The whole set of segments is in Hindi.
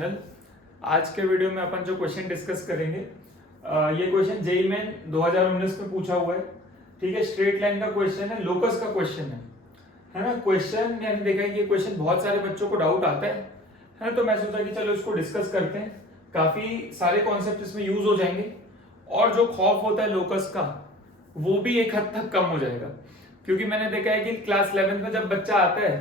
आज के वीडियो में अपन जो क्वेश्चन डिस्कस करेंगे ये क्वेश्चन जेईई मेन 2019 में पूछा हुआ है। ठीक है, स्ट्रेट लाइन का क्वेश्चन है, लोकस का क्वेश्चन है ना। क्वेश्चन मैंने देखा है कि ये क्वेश्चन बहुत सारे बच्चों को डाउट आता है ना, तो मैं सोचा कि चलो इसको डिस्कस करते हैं। काफी सारे कॉन्सेप्ट इसमें यूज हो जाएंगे और जो खौफ होता है लोकस का वो भी एक हद तक कम हो जाएगा, क्योंकि मैंने देखा है कि क्लास 11th में जब बच्चा आता है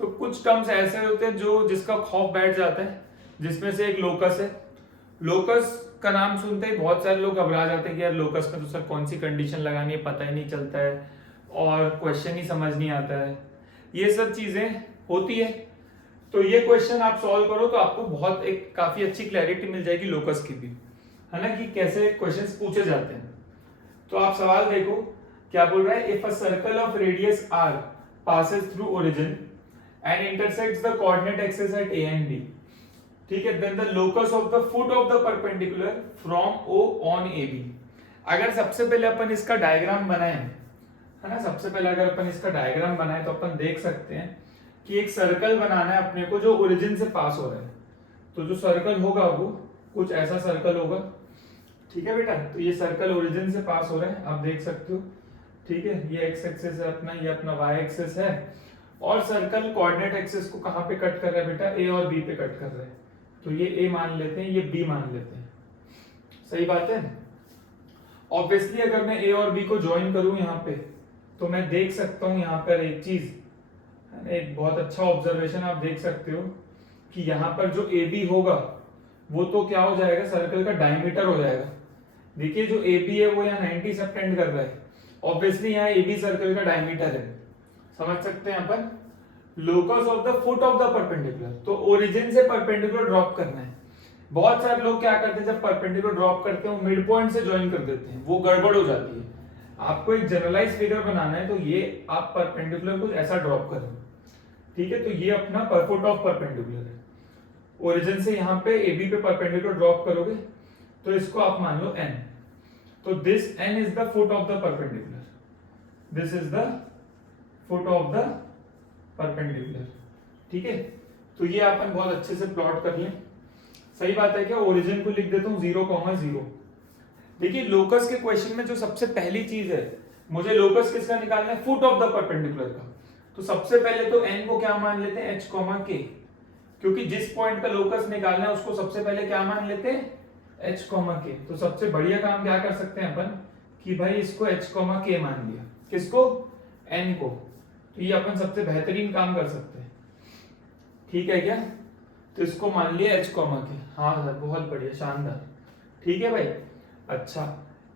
तो कुछ टर्म्स ऐसे होते हैं जो जिसका खौफ बैठ जाता है, जिसमें से एक लोकस है। लोकस का नाम सुनते ही बहुत सारे लोग घबरा जाते हैं कि यार लोकस में तो सर कौन सी कंडीशन लगानी है पता ही नहीं चलता है और क्वेश्चन ही समझ नहीं आता है, ये सब चीजें होती है। तो ये क्वेश्चन आप सॉल्व करो तो आपको बहुत एक काफी अच्छी क्लैरिटी मिल जाएगी लोकस की भी, है ना, कि कैसे क्वेश्चंस पूछे जाते हैं। तो आप सवाल देखो क्या बोल रहा है, if a circle of radius r passes through origin and intersects the coordinate axis at a and b, ठीक है, then the locus of the foot of the perpendicular from o on ab। अगर सबसे पहले अपन इसका डायग्राम बनाए, है ना, सबसे पहले अगर अपन इसका डायग्राम बनाए तो अपन देख सकते हैं कि एक सर्कल बनाना है अपने को जो ओरिजिन से पास हो रहा है। तो जो सर्कल होगा वो कुछ ऐसा सर्कल होगा, ठीक है बेटा। तो ये सर्कल ओरिजिन से पास हो रहा है, आप देख सकते हो, ठीक है। ये एक्स एक्सिस है अपना, ये अपना वाई एक्सिस है, और सर्कल कोऑर्डिनेट एक्सिस को कहां पे कट कर रहा है बेटा, ए और बी पे कट कर रहा है। तो ये ए मान लेते हैं, ये बी मान लेते हैं, सही बात है। ऑब्वियसली अगर मैं ए और बी को ज्वाइन करूं यहाँ पे तो मैं देख सकता हूं यहाँ पर एक चीज, एक बहुत अच्छा ऑब्जर्वेशन आप देख सकते हो कि यहाँ पर जो ए बी होगा वो तो क्या हो जाएगा, सर्कल का डायमीटर हो जाएगा। देखिए जो ए बी है वो यहाँ 90 से टेंड कर रहा है, ऑब्वियसली यहाँ ए बी सर्कल का डायमीटर है, समझ सकते हैं अपन। Locus of the foot of the perpendicular, तो ओरिजिन से परपेंडिकुलर ड्रॉप करना है। बहुत सारे लोग क्या करते हैं, जब परपेंडिकुलर ड्रॉप करते हैं मिड पॉइंट से ज्वाइन कर देते हैं, वो गड़बड़ हो जाती है। आपको एक जनरलाइज फिगर बनाना है तो ये आप परपेंडिकुलर को ऐसा ड्रॉप करें, ठीक है। तो ये अपना फुट ऑफ परपेंडिकुलर है, ओरिजिन से यहाँ पे ए बी पे परपेंडिकुलर ड्रॉप करोगे तो इसको आप मान लो n। तो this n is the foot of the perpendicular, this is the foot of the perpendicular, ठीक है। तो ये अपन बहुत अच्छे से प्लॉट कर लें, सही बात है क्या। ओरिजिन को लिख देता हूं 0,0। देखिए लोकस के क्वेश्चन में जो सबसे पहली चीज है, मुझे लोकस किसका निकालना है, फुट ऑफ द परपेंडिकुलर का। तो सबसे पहले तो n को क्या मान लेते हैं, h, k, क्योंकि जिस पॉइंट का लोकस निकालना है उसको सबसे पहले क्या मान लेते हैं, h, k। तो सबसे बढ़िया काम क्या कर सकते हैं अपन कि भाई इसको h, k मान लिया, किसको, n को। तो ये अपन सबसे बेहतरीन काम कर सकते हैं, ठीक है क्या। तो इसको मान लिया h, k। हाँ सर बहुत बढ़िया, शानदार, ठीक है भाई। अच्छा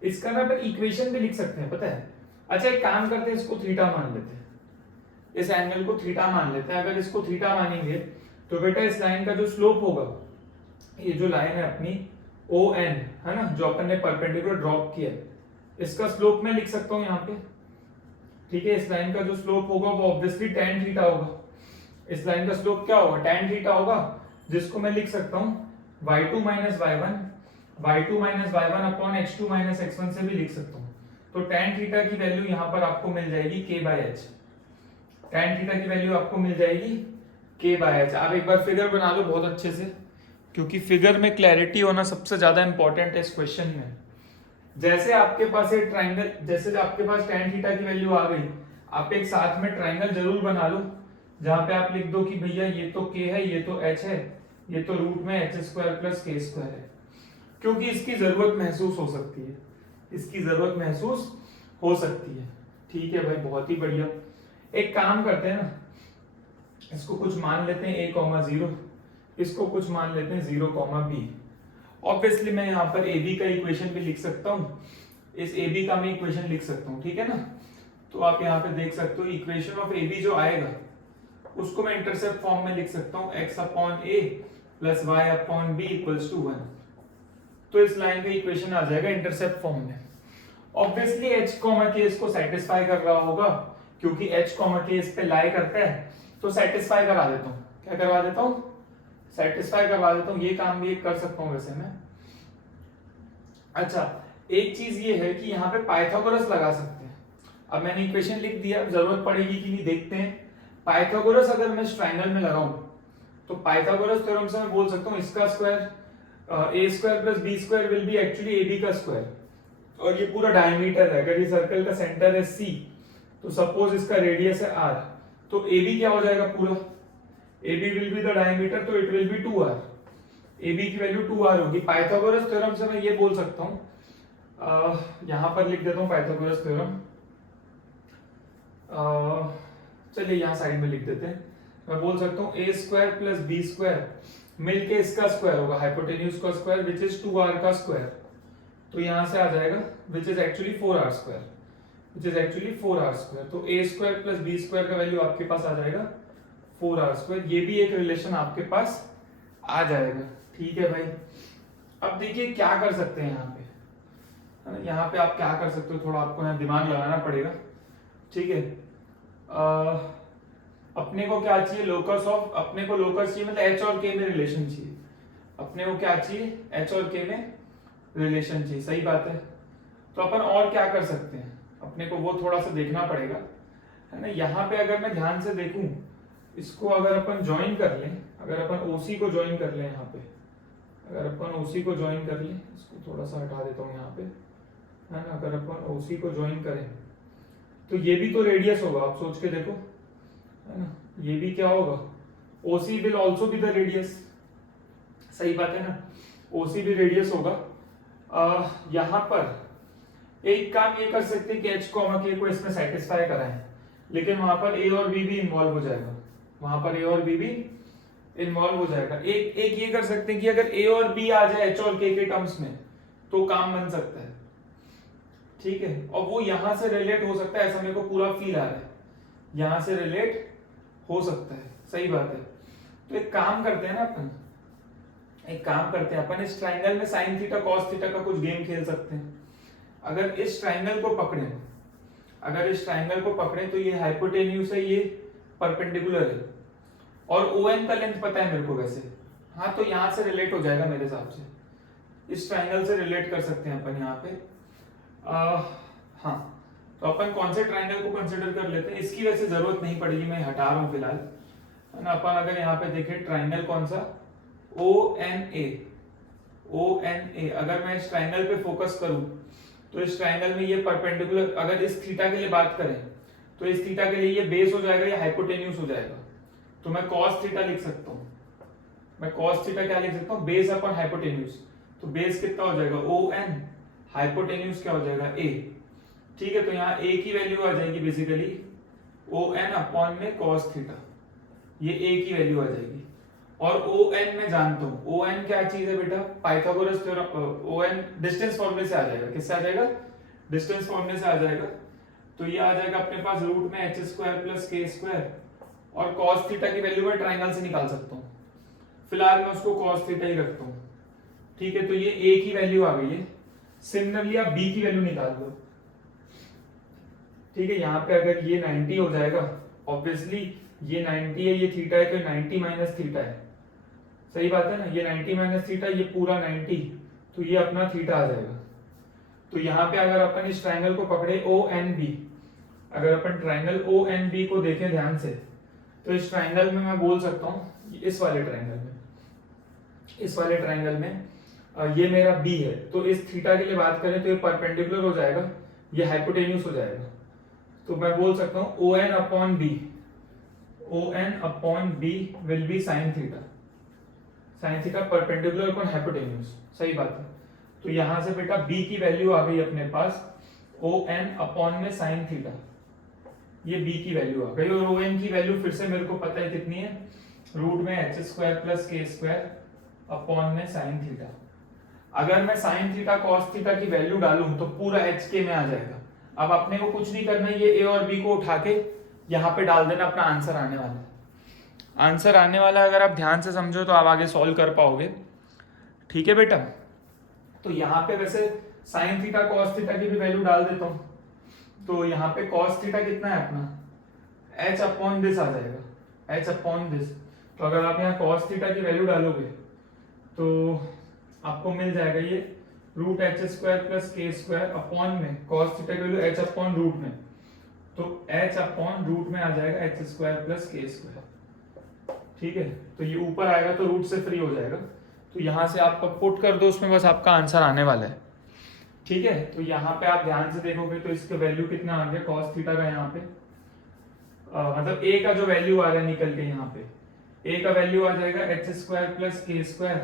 इसका ना अपन इक्वेशन भी लिख सकते हैं, पता है। अच्छा एक काम करते हैं, इसको थीटा मान लेते हैं, इस एंगल को थीटा मान लेते हैं। अगर इसको थीटा मानेंगे तो बेटा इस लाइन का जो स्लोप होगा, ये जो लाइन है अपनी ओ एन, है ना, जो अपन ने परपेंडिकुलर ड्रॉप किया, इसका स्लोप मैं लिख सकता हूं यहाँ पे, ठीक है। इस लाइन का जो स्लोप होगा वो ऑब्वियसली tan थीटा होगा। इस लाइन का स्लोप क्या होगा, tan थीटा होगा, जिसको मैं लिख सकता हूं y2 minus y1 upon x2 minus x1 से भी लिख सकता हूं। तो tan थीटा की वैल्यू यहाँ पर आपको मिल जाएगी k/h, tan थीटा की वैल्यू आपको मिल जाएगी k/h। आप एक बार फिगर बना लो बहुत अच्छे से, क्योंकि फिगर में क्लैरिटी होना सबसे ज्यादा इंपॉर्टेंट है इस क्वेश्चन में। जैसे आपके पास एक ट्राइंगल, जैसे आपके पास tan थीटा की वैल्यू आ गई, आप एक साथ में ट्राइंगल जरूर बना लो जहां पे आप लिख दो कि भैया ये तो k है, ये तो h है, ये तो रूट में h² प्लस k² है, क्योंकि इसकी जरूरत महसूस हो सकती है, इसकी जरूरत महसूस हो सकती है, ठीक है भाई, बहुत ही बढ़िया। एक काम करते हैं ना, इसको कुछ मान लेते हैं a, 0, इसको कुछ मान लेते हैं 0, b। ऑब्वियसली मैं यहाँ पर ab का इक्वेशन भी लिख सकता हूँ, इस ab का मैं इक्वेशन लिख सकता हूँ, ठीक है ना। तो आप यहाँ पे देख सकते हो इक्वेशन ऑफ ab जो आएगा उसको मैं इंटरसेप्ट फॉर्म में लिख सकता हूँ x upon a plus y upon b equals to 1। तो इस लाइन का इक्वेशन आ जाएगा इंटरसेप्ट फॉर्म में। ऑब्वियसली h, k इसको सेटिस्फाई कर रहा होगा, क्योंकि h, k इस पे लाई करता है, तो सेटिस्फाई करा देता हूँ। क्या करवा देता हूँ, सेटिस्फाई करवा देता हूँ। ये काम भी कर सकता हूँ वैसे मैं। अच्छा एक चीज ये है कि यहाँ पे पाइथागोरस लगा सकते हैं। अब मैंने इक्वेशन लिख दिया, जरूरत पड़ेगी कि नहीं देखते हैं। पाइथागोरस अगर मैं इस ट्रायंगल में लगाऊं तो पाइथागोरस थ्योरम से मैं बोल सकता हूँ इसका square A square plus B square will be actually A B का स्क्वायर, और ये पूरा डायमीटर है। अगर ये सर्कल का सेंटर है सी, तो सपोज इसका रेडियस है आर, तो ए बी क्या हो जाएगा पूरा, A B will be the diameter, तो it will be 2r, A B की वैल्यू 2r होगी। पाइथागोरस थ्योरम से मैं ये बोल सकता हूँ, यहां पर लिख देता हूँ पाइथागोरस थ्योरम, चलिए यहाँ साइड में लिख देते हैं। मैं बोल सकता हूँ ए स्क्वायर प्लस बी स्क्वायर मिलके इसका स्क्वायर होगा, हाइपोटेन्यूज का स्क्वायर विच इज 2r का स्क्वायर, तो यहां से आ जाएगा which is actually 4r square, which is actually 4r square. तो ए स्क्वायर प्लस बी स्क्वायर का वैल्यू आपके पास आ जाएगा 4r स्क्वायर। ये भी एक रिलेशन आपके पास आ जाएगा। ठीक है भाई, अब देखिए क्या कर सकते हैं यहाँ पे, है ना, यहाँ पे आप क्या कर सकते हो, थोड़ा आपको यहाँ दिमाग लगाना पड़ेगा। ठीक है, अपने को क्या चाहिए, लोकस ऑफ, अपने को लोकस चाहिए मतलब एच और के में रिलेशन चाहिए। अपने को क्या चाहिए, एच और के में रिलेशन चाहिए, सही बात है। तो अपन और क्या कर सकते हैं, अपने को वो थोड़ा सा देखना पड़ेगा, है ना। यहाँ पे अगर मैं ध्यान से देखूं, इसको अगर अपन ज्वाइन कर लें, अगर अपन ओसी को ज्वाइन कर लें, यहाँ पे अगर अपन ओसी को ज्वाइन कर लें, इसको थोड़ा सा हटा देता हूँ यहाँ पे, है ना। अगर अपन ओसी को ज्वाइन करें तो ये भी तो रेडियस होगा, आप सोच के देखो, है ना, ये भी क्या होगा, OC will also be the radius, सही बात है ना, ओसी भी रेडियस होगा। यहाँ पर एक काम ये कर सकते हैं कि एच कॉमा के को इसमें सेटिस्फाई कराएं, लेकिन वहां पर ए और बी भी इन्वॉल्व हो जाएगा, वहां पर ए और बी भी इन्वॉल्व हो जाएगा। एक ये कर सकते हैं कि अगर ए और बी आ जाए एच और के टर्म्स में तो काम बन सकता है। ठीक है, और वो यहां से रिलेट हो सकता है, ऐसा मेरे को पूरा फील आ रहा है, यहां से रिलेट हो सकता है, सही बात है। तो एक काम करते हैं ना अपन, एक काम करते हैं अपन, इस ट्राइंगल में साइन थीटा कॉस थीटा का कुछ गेम खेल सकते हैं। अगर इस ट्राइंगल को पकड़े, अगर इस ट्राइंगल को पकड़े तो ये हाइपोटेन्यूज है, ये परपेंडिकुलर है, और ON का लेंथ पता है मेरे को वैसे, हाँ, तो यहां से रिलेट हो जाएगा मेरे हिसाब से, इस ट्राइंगल से रिलेट कर सकते हैं अपन यहाँ पे। हाँ, तो अपन कौन से ट्राइंगल को कंसिडर कर लेते हैं, इसकी वैसे जरूरत नहीं पड़ेगी, मैं हटा रहा हूँ फिलहाल, है ना। अपन अगर यहाँ पे देखें ट्राइंगल कौन सा, ONA, अगर मैं इस ट्राइंगल पे फोकस करूं तो इस ट्राइंगल में ये परपेंडिकुलर, अगर इस थीटा के लिए बात करें तो इस थीटा के लिए ये बेस हो जाएगा या हाइपोटेन्यूज हो जाएगा, तो मैं cos थीटा लिख सकता हूँ, मैं cos थीटा क्या लिख सकता हूँ, बेस अपॉन हाइपोटेन्यूज, तो बेस कितना हो जाएगा ON, हाइपोटेन्यूज क्या हो जाएगा A। ठीक है, तो यहाँ A की वैल्यू आ जाएगी बेसिकली ON अपॉन में cos थीटा, ये A की वैल्यू आ जाएगी। और ON मैं जानता हूँ, ON क्या चीज है बेटा, पाइथागोरस थ्योरम, ON डिस्टेंस फॉर्मूले से आ जाएगा, किससे आ जाएगा, डिस्टेंस फॉर्मूले से आ जाएगा। तो ये आ जाएगा अपने पास रूट में H square plus K square, और cos थीटा की वैल्यू मैं ट्राइंगल से निकाल सकता हूँ, फिलहाल मैं उसको cos थीटा ही रखता हूँ। ठीक है, तो ये A की वैल्यू आ गई है। सिमिलरली आप B की वैल्यू निकाल दो। ठीक है, यहाँ पे अगर ये 90 हो जाएगा, ऑब्वियसली ये 90 है, ये थीटा है, तो 90 माइनस थीटा है, सही बात है ना, ये 90 माइनस थीटा, ये पूरा 90, तो ये अपना थीटा आ जाएगा। तो यहाँ पे अगर अपन इस ट्राइंगल को पकड़े ONB, अगर अपन ट्राइंगल ONB को देखें ध्यान से, तो इस ट्राइंगल में मैं बोल सकता हूँ, इस वाले ट्राइंगल में, इस वाले ट्राइंगल में ये मेरा B है, तो इस थीटा के लिए बात करें तो ये परपेंडिकुलर हो जाएगा, ये हाइपोटेन्यूज हो जाएगा, तो मैं बोल सकता हूँ ON upon B, ON upon B will be sine theta, sine theta perpendicular upon hypotenuse, सही बात है। तो यहां से बेटा B की वैल्यू आ गई अपने पास ON अपॉन में साइन थीटा, ये B की वैल्यू आ गई, और ON की वैल्यू फिर से मेरे को पता है कितनी है, रूट में H square plus K square upon में साइन थीटा। अगर मैं साइन थीटा कॉस थीटा की वैल्यू डालूं तो पूरा एच के में आ जाएगा। अब अपने को कुछ नहीं करना, ये ए और बी को उठा के यहाँ पे डाल देना, अपना आंसर आने वाला है, आंसर आने वाला है। अगर आप ध्यान से समझो तो आप आगे सॉल्व कर पाओगे। ठीक है बेटा, तो यहाँ पे वैसे साइन थीटा कॉस थीटा की भी वैल्यू डाल देता हूँ, तो यहाँ पे कॉस थीटा कितना है अपना, एच अपॉन दिस आ जाएगा, एच अपॉन दिस। तो अगर आप यहाँ कॉस थीटा की वैल्यू डालोगे तो आपको मिल जाएगा ये root H square plus K square upon में कॉस थीटा की वैल्यू एच अपॉन रूट में, तो एच अपॉन रूट में आ जाएगा H square plus K square. ठीक है, तो ये ऊपर आएगा तो रूट से फ्री हो जाएगा, तो यहाँ से आप पुट कर दो उसमें, बस आपका आंसर आने वाला है। ठीक है, तो यहाँ पे आप ध्यान से देखोगे तो इसका वैल्यू कितना आ गया कॉस थीटा का, यहाँ पे मतलब ए का जो वैल्यू आ रहा है निकल के, यहाँ पे ए का वैल्यू आ जाएगा H square plus K square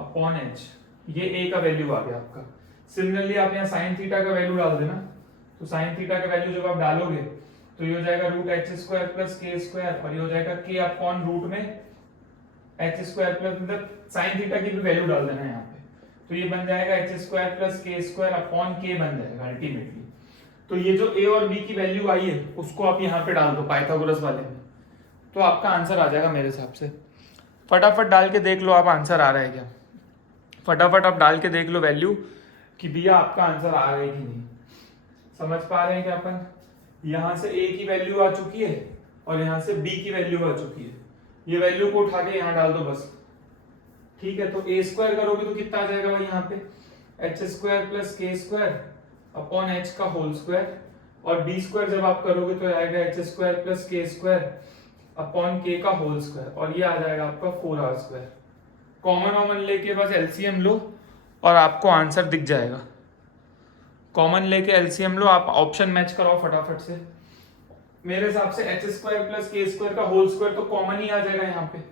upon H, ये ए का वैल्यू आ गया आपका। सिमिलरली आप यहाँ साइन थीटा का वैल्यू डाल देना, तो साइन थीटा का वैल्यू जब आप डालोगे तो ये हो जाएगा root H square plus K square, और ये हो जाएगा के अपॉन रूट में एच स्क्वायर प्लस, मतलब साइन थीटा की भी वैल्यू डाल देना यहाँ पे, तो ये बन जाएगा H square plus K square upon के बन जाएगा अल्टीमेटली। तो ये जो ए और बी की वैल्यू आई है उसको आप यहाँ पे डाल दो पाइथागोरस वाले में, तो आपका आंसर आ जाएगा मेरे हिसाब से। फटाफट डाल के देख लो आप आंसर आ रहा है क्या, फटाफट आप डाल के देख लो वैल्यू कि भैया आपका आंसर आ रहा है कि नहीं। समझ पा रहे हैं क्या अपन, यहाँ से ए की वैल्यू आ चुकी है और यहाँ से बी की वैल्यू आ चुकी है, ये वैल्यू को उठा के यहाँ डाल दो बस। ठीक है, तो ए स्क्वायर करोगे तो कितना आ जाएगा भाई यहाँ पे, H square plus K square upon H का होल स्क्वायर, और बी स्क्वायर जब आप करोगे तो आएगा H square plus K square upon के का होल स्क्वायर, और ये आ जाएगा आपका 4r स्क्वायर। कॉमन लेके बस एलसीएम लो और आपको आंसर दिख जाएगा। कॉमन लेके एलसीएम लो, आप ऑप्शन मैच कराओ फटाफट से। मेरे हिसाब से H square plus K square का होल स्क्वायर तो कॉमन ही आ जाएगा यहाँ पे,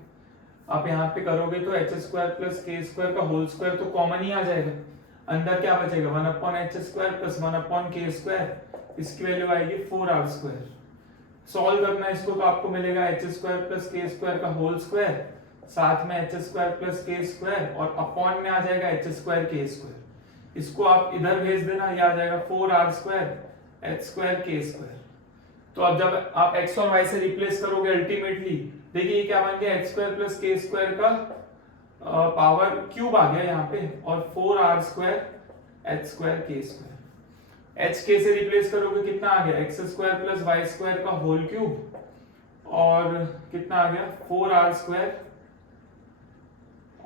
आप यहाँ पे करोगे तो H square plus K square का होल स्क्वायर तो कॉमन ही आ जाएगा। अंदर क्या बचेगा, 1 upon H square plus 1 upon के स्क्वायर, इसकी वैल्यू आएगी 4r स्क्वायर। सॉल्व करना है इसको तो आपको मिलेगा H square plus K square का होल स्क्वायर, साथ में H square plus K square, और अपॉन में आ जाएगा एच स्क्वायर के स्क्वायर। इसको आप इधर भेज देना, ये आ जाएगा 4r square H square K square. तो अब जब आप x और y से रिप्लेस करोगे अल्टीमेटली देखिए क्या बन गया, X square plus K square का पावर क्यूब आ गया यहाँ पे, और 4r square H square K square. H K से रिप्लेस करोगे कितना आ गया, X square plus Y square का होल क्यूब, और कितना आ गया 4r स्क्वायर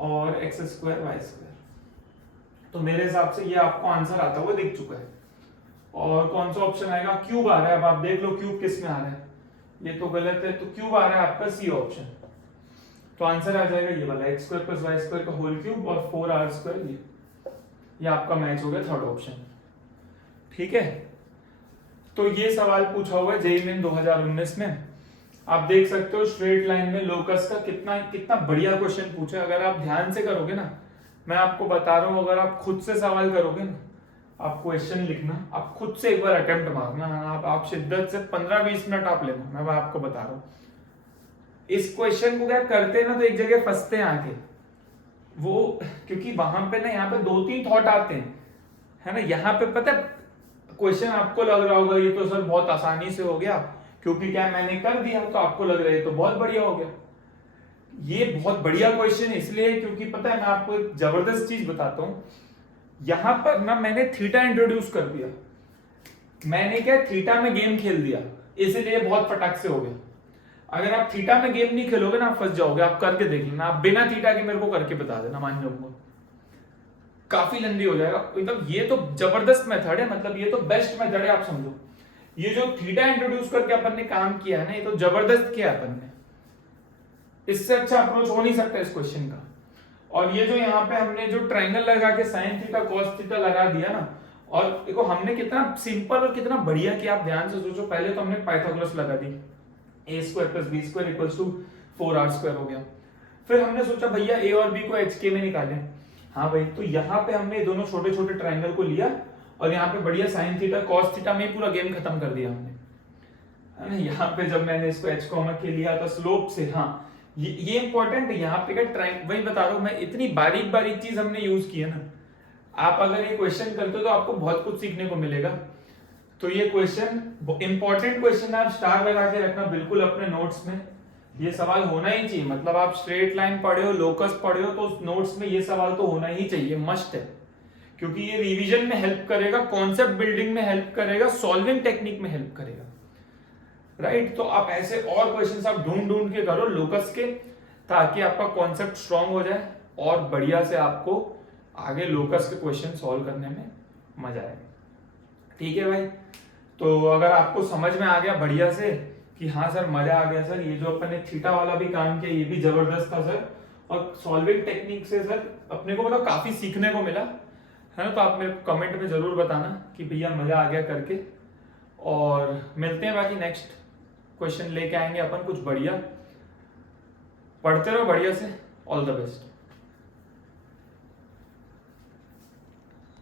और एक्स स्क्वायर वाई स्क्वायर। तो मेरे हिसाब से ये आपको आंसर आता हुआ दिख चुका है। और कौन सा ऑप्शन आएगा, क्यूब आ रहा है, अब आप देख लो क्यूब किस में आ रहा है, ये तो गलत है, तो क्यूब आ रहा है आपका सी ऑप्शन। तो आंसर आ जाएगा ये वाला, X square plus Y square का होल क्यूब और 4r स्क्वायर, ये आपका मैच हो गया थर्ड ऑप्शन। ठीक है, तो ये सवाल पूछा हुआ है जेईई मेन 2019 में। आप देख सकते हो स्ट्रेट लाइन में लोकस का कितना कितना बढ़िया क्वेश्चन पूछा है। अगर आप ध्यान से करोगे ना, मैं आपको बता रहा हूं, अगर आप खुद से सवाल करोगे ना, आप क्वेश्चन लिखना, आप खुद से एक बार अटेम्प्ट मारना, आप शिद्दत से 15-20 मिनट आप लेना, मैं आपको बता रहा हूँ। इस क्वेश्चन को क्या करते हैं ना, तो एक जगह फंसते हैं आके वो, क्योंकि वहां पे ना यहाँ पे 2-3 थॉट आते हैं, है ना। यहाँ पे पता है क्वेश्चन आपको लग रहा होगा ये तो सर बहुत आसानी से हो गया, क्योंकि क्या मैंने कर दिया, तो आपको लग रहा है तो बहुत बढ़िया हो गया। ये बहुत बढ़िया क्वेश्चन इसलिए क्योंकि पता है, मैं आपको एक जबरदस्त चीज बताता हूँ। यहां पर ना मैंने थीटा इंट्रोड्यूस कर दिया, मैंने क्या थीटा में गेम खेल दिया, इसलिए बहुत फटाक से हो गया। अगर आप थीटा में गेम नहीं खेलोगे ना, आप फंस जाओगे। आप करके देख लेना, आप बिना थीटा के मेरे को करके बता देना, मान जाऊंगा, काफी लंबी हो जाएगा। मतलब ये तो जबरदस्त मेथड है, मतलब ये तो बेस्ट मेथड है, आप समझो। ये जो थीटा इंट्रोड्यूस करके अपन ने काम किया है ना, ये तो जबरदस्त किया अपन ने, इससे अच्छा अप्रोच हो नहीं सकता इस क्वेश्चन का। और ये जो यहाँ पे हमने जो ट्रायंगल लगा के साइन थीटा कॉस थीटा लगा दिया ना, और देखो हमने कितना सिंपल और कितना बढ़िया किया। आप ध्यान से सोचो, पहले तो हमने पाइथागोरस लगा दी, a square plus B square equals to 4r square हो गया। फिर हमने सोचा भैया a और b को hk में निकालें। हाँ भाई, तो यहाँ पे हमने दोनों छोटे छोटे ट्रायंगल को लिया और यहाँ पे बढ़िया साइन थीटा कॉस थीटा में पूरा गेम खत्म कर दिया हमने, है ना। यहाँ पे जब मैंने इसको h कॉमा के लिया था स्लोप से, हाँ ये इंपॉर्टेंट है। यहाँ पे क्या वही बता रहा हूँ मैं, इतनी बारीक बारीक चीज हमने यूज की है ना। आप अगर ये क्वेश्चन करते हो तो आपको बहुत कुछ सीखने को मिलेगा। तो ये क्वेश्चन इंपॉर्टेंट क्वेश्चन, आप स्टार लगा के रखना बिल्कुल अपने नोट्स में। ये सवाल होना ही चाहिए, मतलब आप स्ट्रेट लाइन पढ़े हो, लोकस पढ़े हो, तो नोट्स में ये सवाल तो होना ही चाहिए, मस्ट है। क्योंकि ये रिवीजन में हेल्प करेगा, कॉन्सेप्ट बिल्डिंग में हेल्प करेगा, सॉल्विंग टेक्निक में हेल्प करेगा, राइट। तो आप ऐसे और क्वेश्चंस आप ढूंढ ढूंढ के करो लोकस के, ताकि आपका कॉन्सेप्ट स्ट्रांग हो जाए और बढ़िया से आपको आगे लोकस के क्वेश्चन सॉल्व करने में मजा आए। ठीक है भाई, तो अगर आपको समझ में आ गया बढ़िया से कि हाँ सर मजा आ गया सर, ये जो अपन ने थीटा वाला भी काम किया ये भी जबरदस्त था सर, और सॉल्विंग टेक्निक से सर अपने को मतलब काफी सीखने को मिला, है ना। तो आप मेरे को कमेंट में जरूर बताना कि भैया मजा आ गया करके, और मिलते हैं बाकी नेक्स्ट क्वेश्चन लेके आएंगे अपन कुछ बढ़िया। पढ़ते रहो बढ़िया से, ऑल द बेस्ट।